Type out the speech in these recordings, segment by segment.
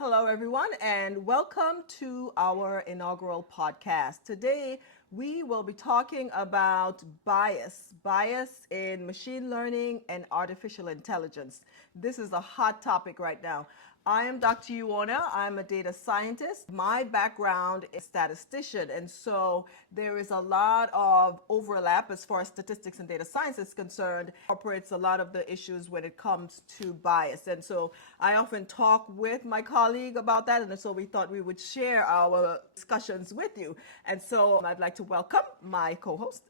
Hello, everyone, and welcome to our inaugural podcast. Today, we will be talking about bias in machine learning and artificial intelligence. This is a hot topic right now. I am Dr. Yuona. I'm a data scientist. My background is statistician, and so there is a lot of overlap as far as statistics and data science is concerned. Incorporates a lot of the issues when it comes to bias, and so I often talk with my colleague about that, and so we thought we would share our discussions with you. And so I'd like to welcome my co-host.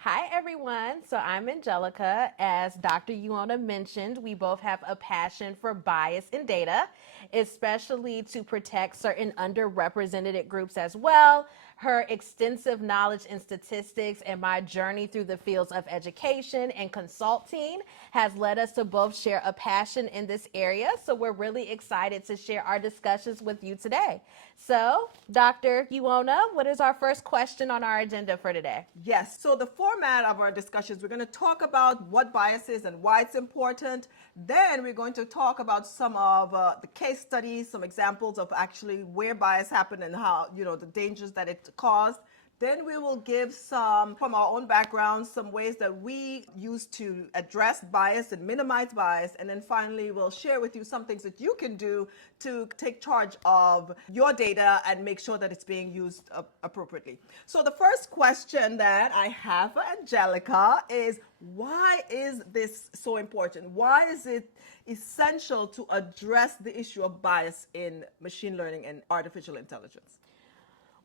Hi, everyone. So I'm Angelica. As Dr. Yuona mentioned, we both have a passion for bias in data, especially to protect certain underrepresented groups as well. Her extensive knowledge in statistics and my journey through the fields of education and consulting has led us to both share a passion in this area. So we're really excited to share our discussions with you today. So, Dr. Yuona, what is our first question on our agenda for today? Yes, so the format of our discussions, we're going to talk about what bias is and why it's important. Then we're going to talk about some of the case studies, some examples of actually where bias happened and how, the dangers that it caused. Then we will give some, from our own background, some ways that we use to address bias and minimize bias. And then finally, we'll share with you some things that you can do to take charge of your data and make sure that it's being used appropriately. So the first question that I have for Angelica is, why is this so important? Why is it essential to address the issue of bias in machine learning and artificial intelligence?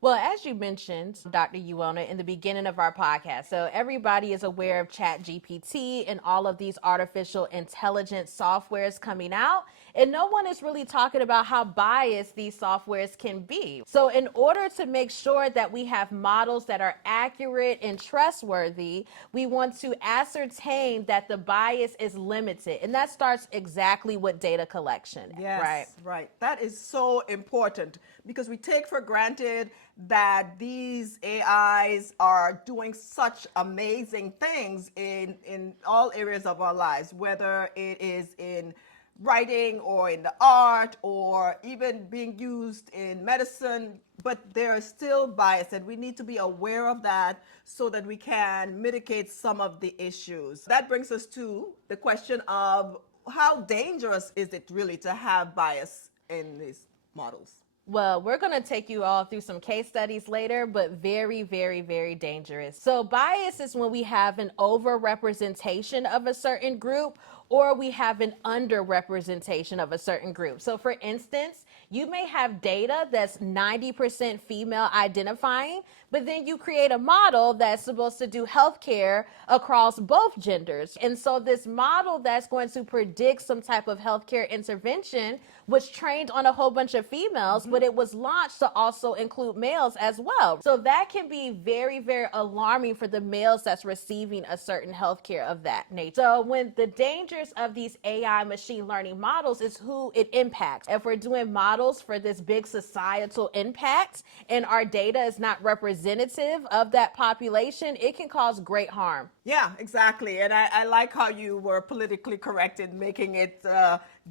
Well, as you mentioned, Dr. Yuona, in the beginning of our podcast, so everybody is aware of ChatGPT and all of these artificial intelligence softwares coming out, and no one is really talking about how biased these softwares can be. So in order to make sure that we have models that are accurate and trustworthy, we want to ascertain that the bias is limited, and that starts exactly with data collection. Yes, right. That is so important because we take for granted that these AIs are doing such amazing things in all areas of our lives, whether it is in writing or in the art or even being used in medicine, but there is still bias and we need to be aware of that so that we can mitigate some of the issues. That brings us to the question of how dangerous is it really to have bias in these models? Well, we're going to take you all through some case studies later, but very, very, very dangerous. So bias is when we have an overrepresentation of a certain group or we have an underrepresentation of a certain group. So for instance, you may have data that's 90% female identifying, but then you create a model that's supposed to do healthcare across both genders. And so this model that's going to predict some type of healthcare intervention was trained on a whole bunch of females, but it was launched to also include males as well. So that can be very, very alarming for the males that's receiving a certain healthcare of that nature. So when the dangers of these AI machine learning models is who it impacts. If we're doing models for this big societal impact and our data is not representative of that population, it can cause great harm. Yeah, exactly. And I like how you were politically correct in making it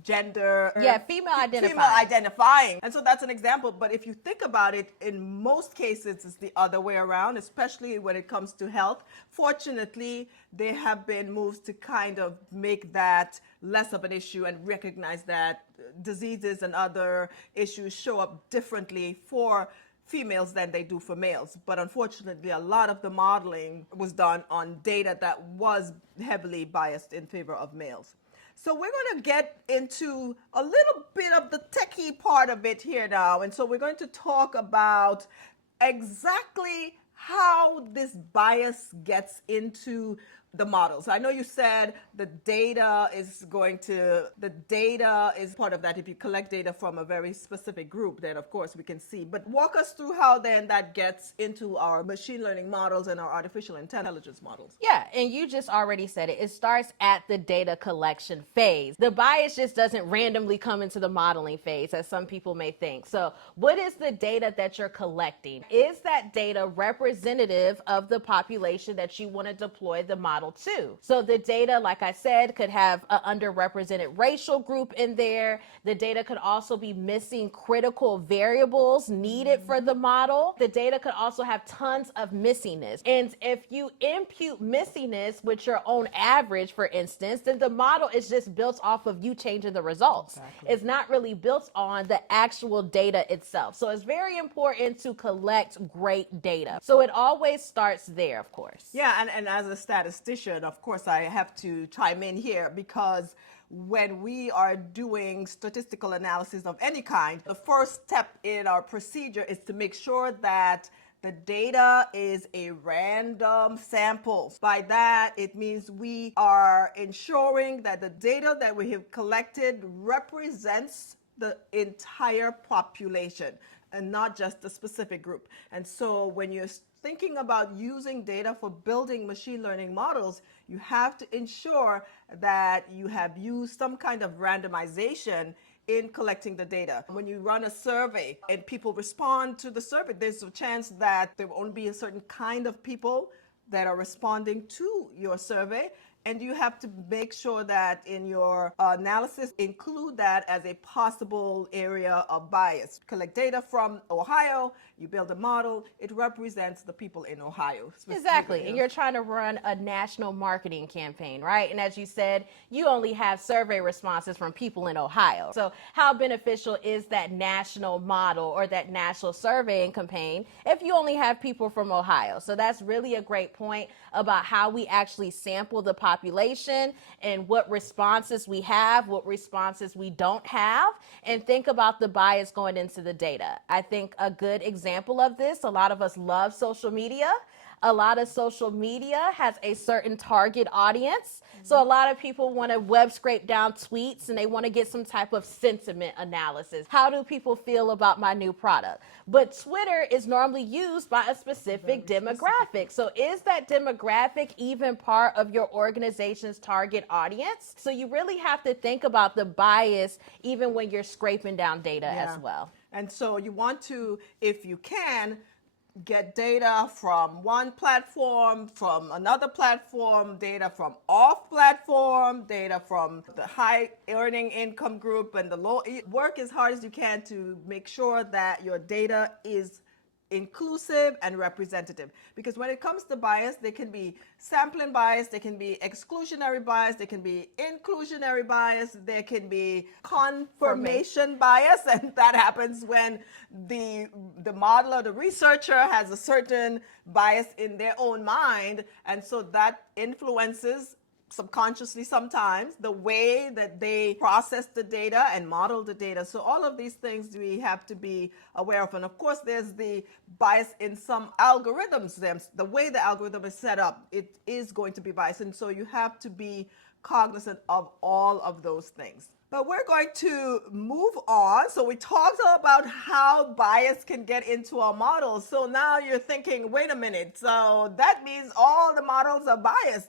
gender. Yeah, female identifying. Female identifying. And so that's an example. But if you think about it, in most cases, it's the other way around, especially when it comes to health. Fortunately, there have been moves to kind of make that less of an issue and recognize that diseases and other issues show up differently for females than they do for males. But unfortunately, a lot of the modeling was done on data that was heavily biased in favor of males. So we're going to get into a little bit of the techie part of it here now. And so we're going to talk about exactly how this bias gets into the models. I know you said the data is part of that. If you collect data from a very specific group, then of course we can see. But walk us through how then that gets into our machine learning models and our artificial intelligence models. Yeah, and you just already said it. It starts at the data collection phase. The bias just doesn't randomly come into the modeling phase, as some people may think. So what is the data that you're collecting? Is that data representative of the population that you want to deploy the model model too. So the data, like I said, could have an underrepresented racial group in there. The data could also be missing critical variables needed for the model. The data could also have tons of missingness. And if you impute missingness with your own average, for instance, then the model is just built off of you changing the results. Exactly. It's not really built on the actual data itself. So it's very important to collect great data. So it always starts there, of course. Yeah, and as a statistician, of course, I have to chime in here because when we are doing statistical analysis of any kind, the first step in our procedure is to make sure that the data is a random sample. By that, it means we are ensuring that the data that we have collected represents the entire population and not just a specific group. And so when you're thinking about using data for building machine learning models, you have to ensure that you have used some kind of randomization in collecting the data. When you run a survey and people respond to the survey, there's a chance that there will only be a certain kind of people that are responding to your survey. And you have to make sure that in your analysis, include that as a possible area of bias. Collect data from Ohio, you build a model, it represents the people in Ohio. Exactly. And you're trying to run a national marketing campaign, right? And as you said, you only have survey responses from people in Ohio. So how beneficial is that national model or that national surveying campaign if you only have people from Ohio? So that's really a great point about how we actually sample the population and what responses we have, what responses we don't have, and think about the bias going into the data. I think a good example of this, a lot of us love social media. A lot of social media has a certain target audience. So a lot of people want to web scrape down tweets and they want to get some type of sentiment analysis. How do people feel about my new product? But Twitter is normally used by a specific demographic. So is that demographic even part of your organization's target audience? So you really have to think about the bias even when you're scraping down data as well. And so you want to, if you can, get data from one platform, from another platform, data from off platform, data from the high earning income group and the low. Work as hard as you can to make sure that your data is inclusive and representative, because when it comes to bias, there can be sampling bias, there can be exclusionary bias, there can be inclusionary bias, there can be confirmation bias, and that happens when the model or the researcher has a certain bias in their own mind, and so that influences subconsciously sometimes the way that they process the data and model the data. So all of these things we have to be aware of. And of course, there's the bias in some algorithms. The way the algorithm is set up, it is going to be biased. And so you have to be cognizant of all of those things. But we're going to move on. So we talked about how bias can get into our models. So now you're thinking, wait a minute. So that means all the models are biased.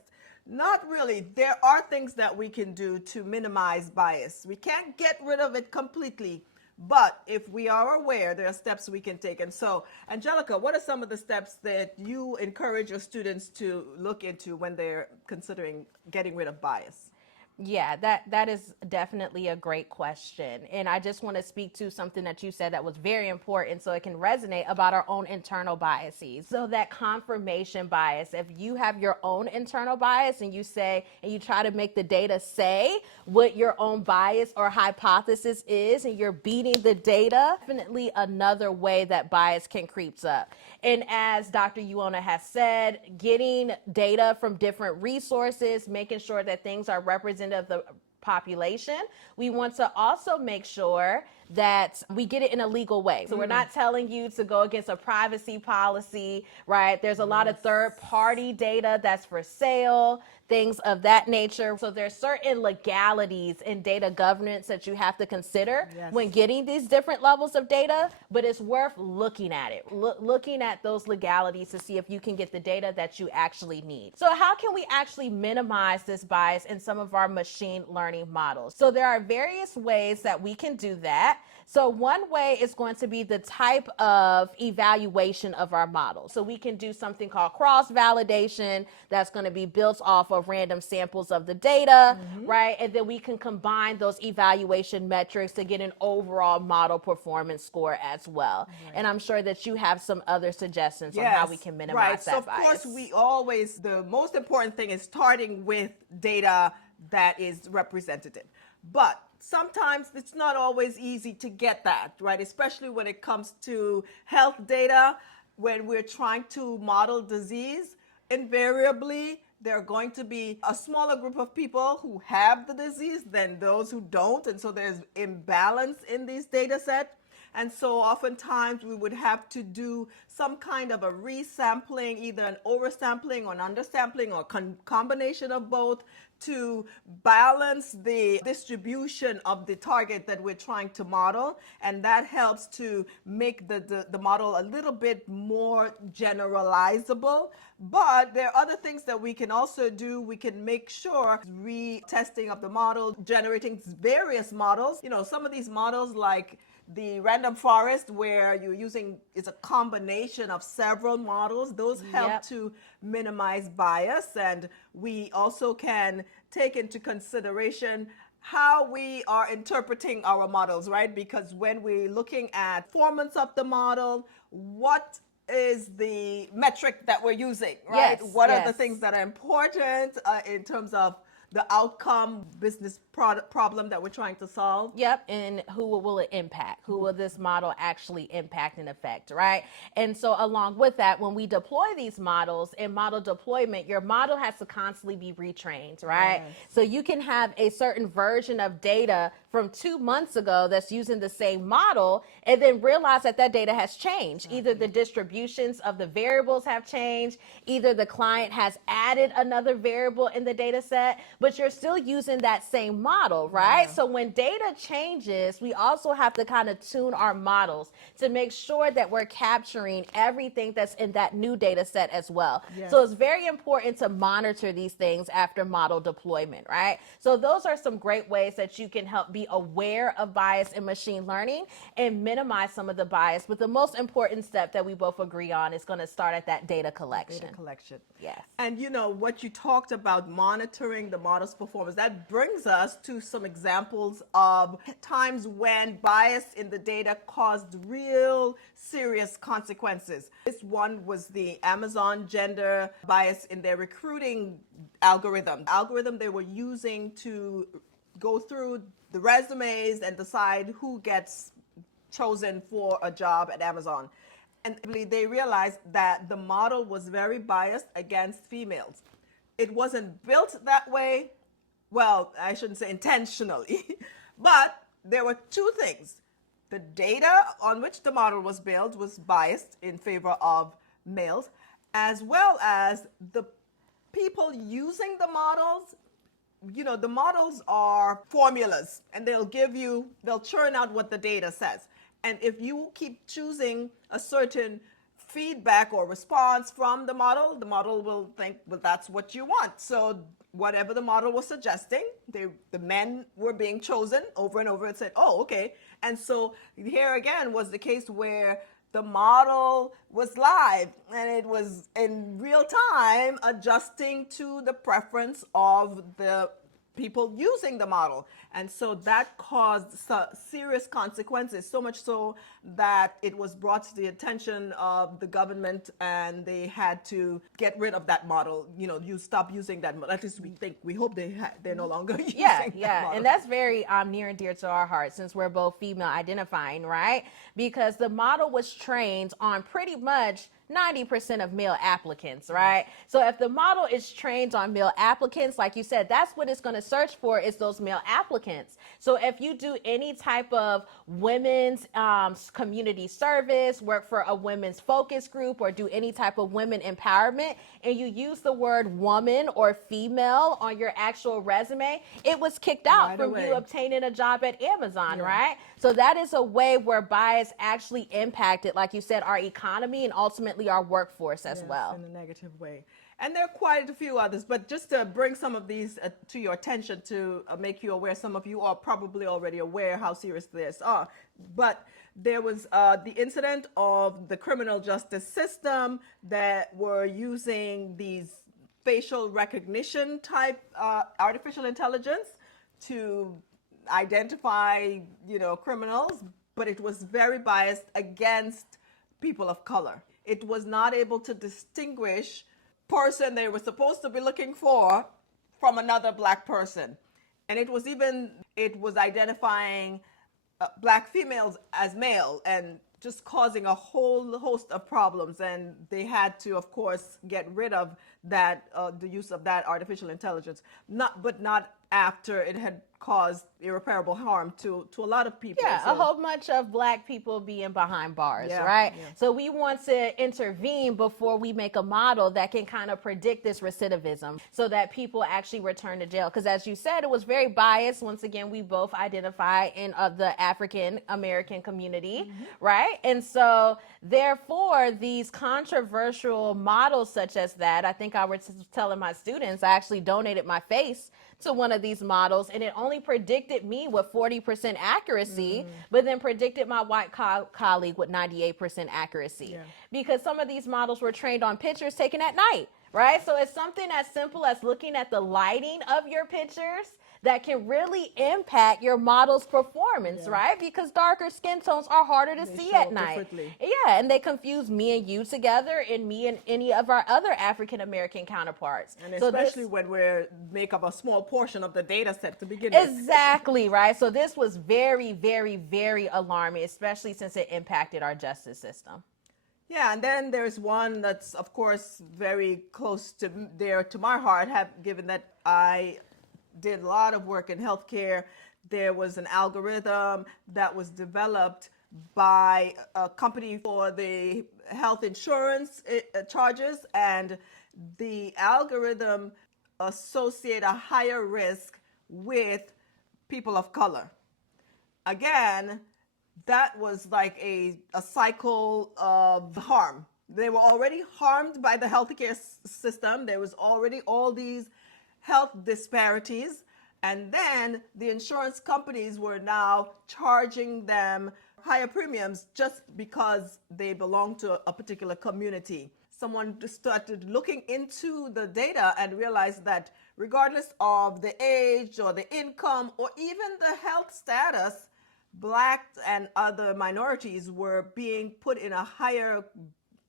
Not really. There are things that we can do to minimize bias. We can't get rid of it completely, but if we are aware, there are steps we can take. And so, Angelica, what are some of the steps that you encourage your students to look into when they're considering getting rid of bias? Yeah, that is definitely a great question. And I just want to speak to something that you said that was very important so it can resonate about our own internal biases. So that confirmation bias, if you have your own internal bias and you say, and you try to make the data say what your own bias or hypothesis is, and you're beating the data, definitely another way that bias can creep up. And as Dr. Yuona has said, getting data from different resources, making sure that things are represented of the population. We want to also make sure that we get it in a legal way. So we're not telling you to go against a privacy policy, right? There's a lot of third-party data that's for sale, things of that nature. So there's certain legalities in data governance that you have to consider when getting these different levels of data, but it's worth looking at it, looking at those legalities to see if you can get the data that you actually need. So how can we actually minimize this bias in some of our machine learning models? So there are various ways that we can do that. that. So one way is going to be the type of evaluation of our model. So we can do something called cross-validation that's going to be built off of random samples of the data, right? And then we can combine those evaluation metrics to get an overall model performance score as well. Right. And I'm sure that you have some other suggestions on how we can minimize that so of bias. course, the most important thing is starting with data that is representative. But sometimes it's not always easy to get that, right? Especially when it comes to health data, when we're trying to model disease, invariably there are going to be a smaller group of people who have the disease than those who don't. And so there's imbalance in these data sets. And so oftentimes we would have to do some kind of a resampling, either an oversampling or an undersampling or combination of both, to balance the distribution of the target that we're trying to model. And that helps to make the model a little bit more generalizable. But there are other things that we can also do. We can make sure retesting of the model, generating various models. Some of these models, like the random forest, where you're using, it's a combination of several models. Those help to minimize bias. And we also can take into consideration how we are interpreting our models, right? Because when we're looking at performance of the model, what is the metric that we're using, right? What are the things that are important in terms of the outcome, business problem that we're trying to solve? And who will it impact? Who will this model actually impact and affect, right? And so along with that, when we deploy these models, in model deployment, your model has to constantly be retrained, right? So you can have a certain version of data from 2 months ago that's using the same model, and then realize that that data has changed. Either the distributions of the variables have changed, either the client has added another variable in the data set, but you're still using that same model, right? So when data changes, we also have to kind of tune our models to make sure that we're capturing everything that's in that new data set as well. So it's very important to monitor these things after model deployment, right? So those are some great ways that you can help be aware of bias in machine learning and minimize some of the bias. But the most important step that we both agree on is going to start at that data collection. Yes. And what you talked about, monitoring the model's performance, that brings us to some examples of times when bias in the data caused real serious consequences. This one was the Amazon gender bias in their recruiting algorithm. The algorithm they were using to go through the resumes and decide who gets chosen for a job at Amazon. And they realized that the model was very biased against females. It wasn't built that way. Well, I shouldn't say intentionally, but there were two things. The data on which the model was built was biased in favor of males, as well as the people using the models. The models are formulas, and they'll churn out what the data says. And if you keep choosing a certain feedback or response from the model will think, well, that's what you want. So whatever the model was suggesting, the men were being chosen over and over and said, oh, okay. And so here again was the case where the model was live and it was in real time adjusting to the preference of the people using the model. And so that caused serious consequences, so much so that it was brought to the attention of the government and they had to get rid of that model. You stop using that model. At least we hope they're no longer using that model. And that's very near and dear to our hearts since we're both female identifying, right? Because the model was trained on pretty much 90% of male applicants, right? So if the model is trained on male applicants, like you said, that's what it's going to search for, is those male applicants. So if you do any type of women's community service, work for a women's focus group, or do any type of women empowerment, and you use the word woman or female on your actual resume, it was kicked out Right from away. you obtaining a job at Amazon, right? So that is a way where bias actually impacted, like you said, our economy and ultimately our workforce as well. In a negative way. And there are quite a few others, but just to bring some of these to your attention to make you aware, some of you are probably already aware how serious this are. But there was the incident of the criminal justice system that were using these facial recognition type artificial intelligence to identify, criminals, but it was very biased against people of color. It was not able to distinguish person they were supposed to be looking for from another black person. And it was identifying black females as male and just causing a whole host of problems. And they had to, of course, get rid of that, the use of that artificial intelligence, not after it had caused irreparable harm to a lot of people. Yeah, So, a whole bunch of black people being behind bars, Yeah, right? yeah. So we want to intervene before we make a model that can kind of predict this recidivism so that people actually return to jail. Because as you said, it was very biased. Once again, we both identify in the African American community, right? And so therefore, these controversial models such as that, I think I was telling my students, I actually donated my face to one of these models, and it only predicted me with 40% accuracy, but then predicted my white colleague with 98% accuracy. Yeah. Because some of these models were trained on pictures taken at night, right? So it's something as simple as looking at the lighting of your pictures that can really impact your model's performance, Yeah. right? Because darker skin tones are harder to They see show at up night. differently. Yeah, and they confuse me and you together and me and any of our other African American counterparts. And So especially this, when we make up a small portion of the data set to begin with. exactly, right? So this was very, very, very alarming, especially since it impacted our justice system. Yeah, and then there's one that's, of course, very close to my heart, given that I did a lot of work in healthcare. There was an algorithm that was developed by a company for the health insurance charges, and the algorithm associate a higher risk with people of color. Again, that was like a cycle of harm. They were already harmed by the healthcare system. There was already all these health disparities. And then the insurance companies were now charging them higher premiums just because they belong to a particular community. Someone just started looking into the data and realized that regardless of the age or the income or even the health status, Black and other minorities were being put in a higher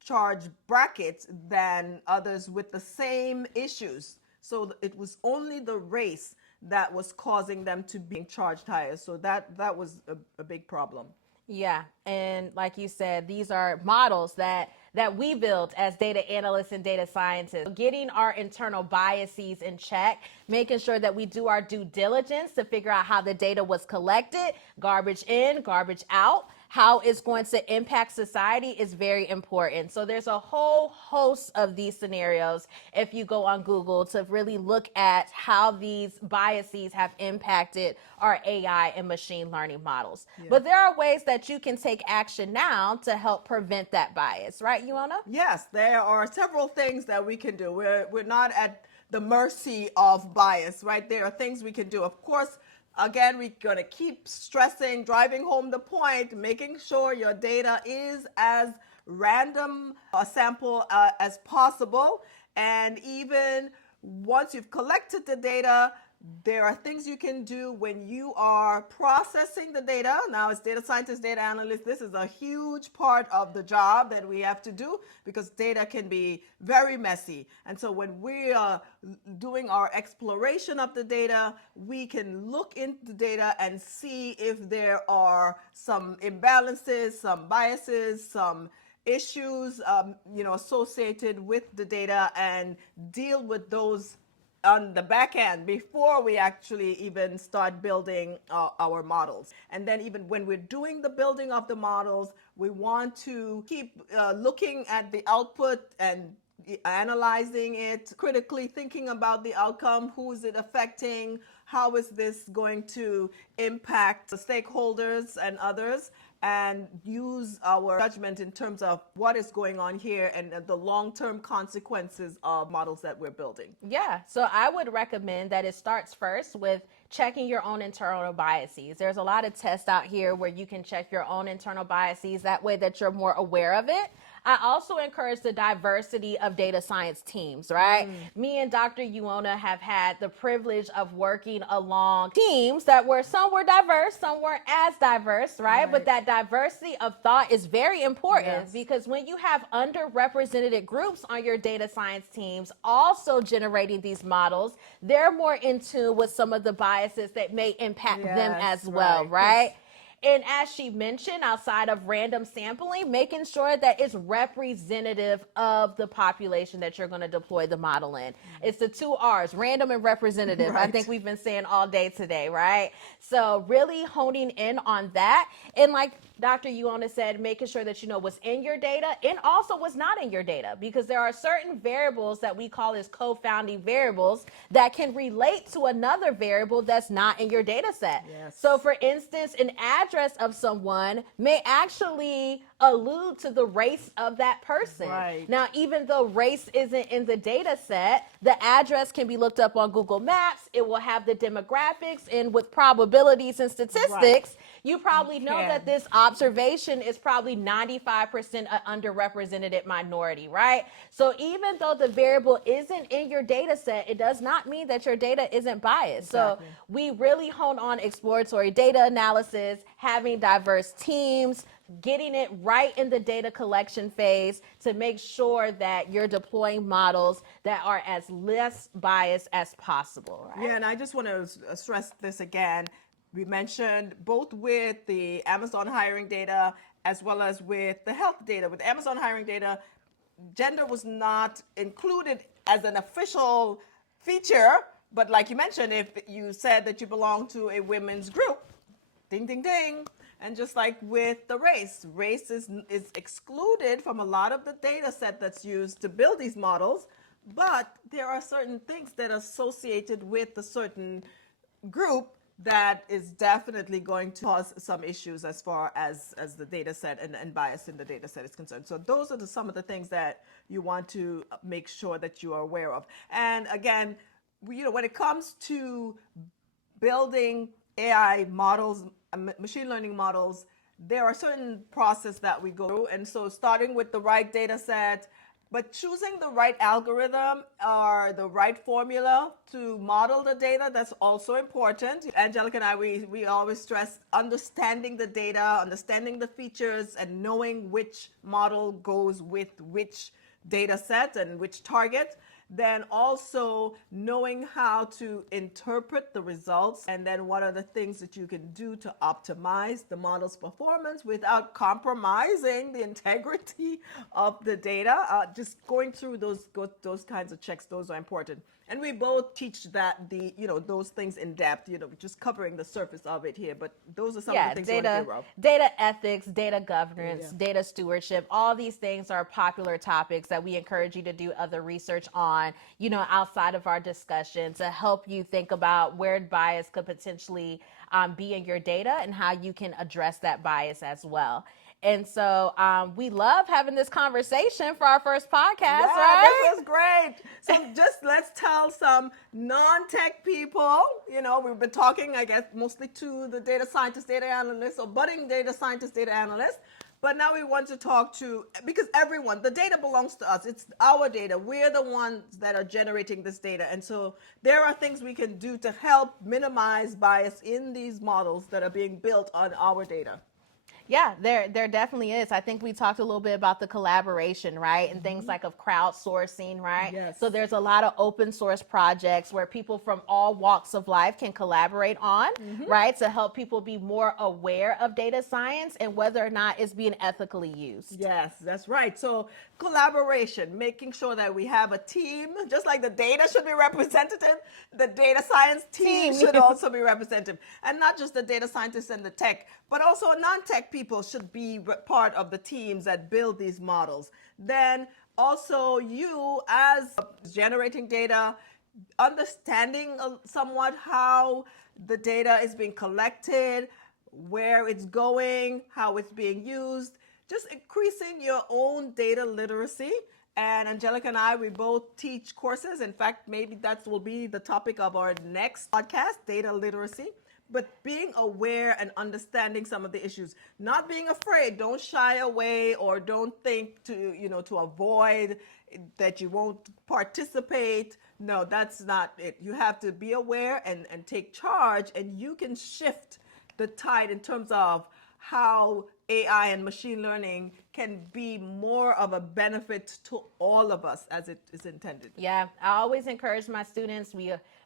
charge bracket than others with the same issues. So it was only the race that was causing them to be charged higher. So that was a big problem. Yeah, and like you said, these are models that we build as data analysts and data scientists. Getting our internal biases in check, making sure that we do our due diligence to figure out how the data was collected, garbage in, garbage out, how it's going to impact society is very important. So there's a whole host of these scenarios if you go on Google to really look at how these biases have impacted our AI and machine learning models. Yeah. But there are ways that you can take action now to help prevent that bias, right, Yuona? Yes, there are several things that we can do. We're not at the mercy of bias, right? There are things we can do. Of course, again, we're going to keep stressing, driving home the point, making sure your data is as random a sample as possible. And even once you've collected the data, there are things you can do when you are processing the data. Now, as data scientists, data analysts, this is a huge part of the job that we have to do because data can be very messy. And so when we are doing our exploration of the data, we can look into the data and see if there are some imbalances, some biases, some issues, associated with the data and deal with those on the back end before we actually even start building our models. And then even when we're doing the building of the models, we want to keep looking at the output and analyzing it critically, thinking about the outcome, who is it affecting, how is this going to impact the stakeholders and others, and use our judgment in terms of what is going on here and the long-term consequences of models that we're building. Yeah, so I would recommend that it starts first with checking your own internal biases. There's a lot of tests out here where you can check your own internal biases, that way that you're more aware of it. I also encourage the diversity of data science teams, right? Me and Dr. Uona have had the privilege of working along teams that were, some were diverse, some weren't as diverse, right? But that diversity of thought is very important, because when you have underrepresented groups on your data science teams also generating these models, they're more in tune with some of the biases that may impact them as well, right? And as she mentioned, outside of random sampling, making sure that it's representative of the population that you're going to deploy the model in. It's the 2 R's, random and representative. I think we've been saying all day today, right? So really honing in on that. And like Dr. Uona said, making sure that you know what's in your data and also what's not in your data, because there are certain variables that we call as co-founding variables that can relate to another variable that's not in your data set. So for instance, an address of someone may actually allude to the race of that person. Now, even though race isn't in the data set, the address can be looked up on Google Maps. It will have the demographics, and with probabilities and statistics, you probably know that this observation is probably 95% an underrepresented minority, right? So even though the variable isn't in your data set, it does not mean that your data isn't biased. So we really hone on exploratory data analysis, having diverse teams, getting it right in the data collection phase to make sure that you're deploying models that are as less biased as possible, right? Yeah, and I just want to stress this again. We mentioned both with the Amazon hiring data as well as with the health data. With Amazon hiring data, gender was not included as an official feature, but like you mentioned, if you said that you belong to a women's group, ding, ding, ding. And just like with the race is excluded from a lot of the data set that's used to build these models, but there are certain things that are associated with a certain group that is definitely going to cause some issues as far as the data set and bias in the data set is concerned. So those are some of the things that you want to make sure that you are aware of. And again, when it comes to building AI models, machine learning models, there are certain process that we go through. And so starting with the right data set, but choosing the right algorithm or the right formula to model the data, that's also important. Angelica and I, we always stress understanding the data, understanding the features, and knowing which model goes with which data set and which target. Then also knowing how to interpret the results, and then what are the things that you can do to optimize the model's performance without compromising the integrity of the data. Just going through those kinds of checks, those are important. And we both teach that those things in depth, just covering the surface of it here. But those are some of the things you want to be aware of. Data ethics, data governance, data stewardship, all these things are popular topics that we encourage you to do other research on, outside of our discussion, to help you think about where bias could potentially be in your data and how you can address that bias as well. And so we love having this conversation for our first podcast, right? This was great. So just let's tell some non-tech people, we've been talking, I guess, mostly to the data scientists, data analysts, or budding data scientists, data analysts. But now we want to talk to, because the data belongs to us. It's our data. We're the ones that are generating this data. And so there are things we can do to help minimize bias in these models that are being built on our data. Yeah, there definitely is. I think we talked a little bit about the collaboration, right? And things like of crowdsourcing, right? Yes. So there's a lot of open source projects where people from all walks of life can collaborate on, right? To help people be more aware of data science and whether or not it's being ethically used. Yes, that's right. So collaboration, making sure that we have a team, just like the data should be representative, the data science team should also be representative. And not just the data scientists and the tech, but also non-tech people should be part of the teams that build these models. Then also you as generating data, understanding somewhat how the data is being collected, where it's going, how it's being used, just increasing your own data literacy. And Angelica and I, we both teach courses. In fact, maybe that will be the topic of our next podcast, data literacy. But being aware and understanding some of the issues, not being afraid, don't shy away or don't think to avoid that you won't participate. No, that's not it. You have to be aware and take charge, and you can shift the tide in terms of how AI and machine learning can be more of a benefit to all of us as it is intended. Yeah, I always encourage my students.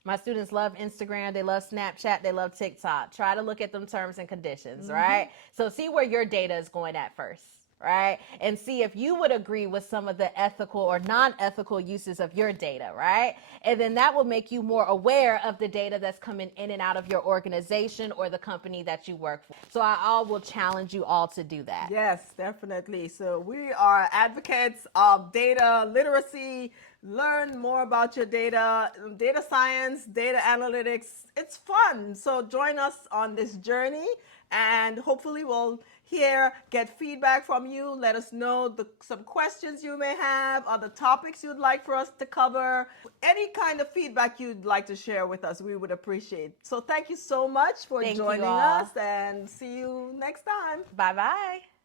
My students love Instagram, they love Snapchat, they love TikTok. Try to look at them terms and conditions, right? So see where your data is going at first, right? And see if you would agree with some of the ethical or non-ethical uses of your data, right? And then that will make you more aware of the data that's coming in and out of your organization or the company that you work for. So I will challenge you all to do that. Yes, definitely. So we are advocates of data literacy. Learn more about your data science, data analytics. It's fun. So join us on this journey, and hopefully we'll get feedback from you. Let us know some questions you may have, other topics you'd like for us to cover. Any kind of feedback you'd like to share with us, we would appreciate. So thank you so much for Thank you joining all. us, and see you next time. Bye-bye.